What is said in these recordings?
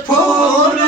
poor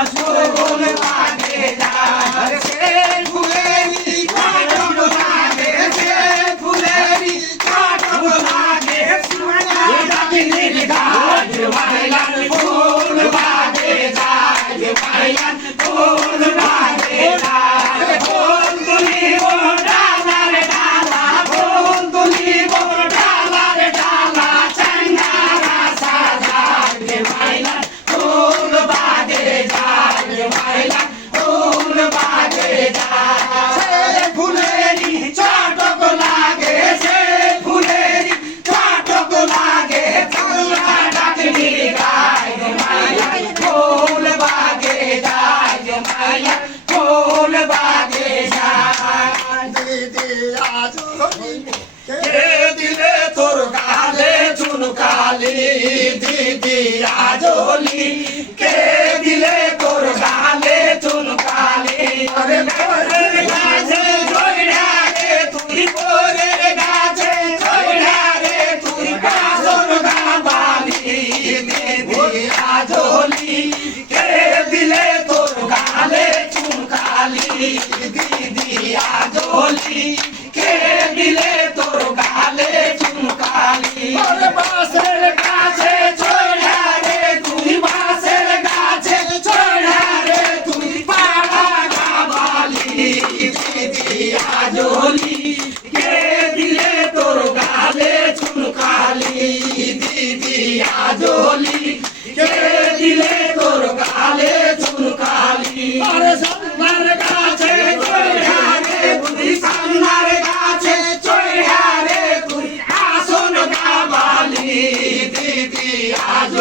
más no lo vale. চলি কে দিলে তোর গালে চুনকালি আরে মেয়ের গাছে গাছে জয়না আজলি কে দিলে তোর গালে চুনকালি দিদি আজলি কে দিলে তোর গালে চুনকালি কাছে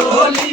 দোলি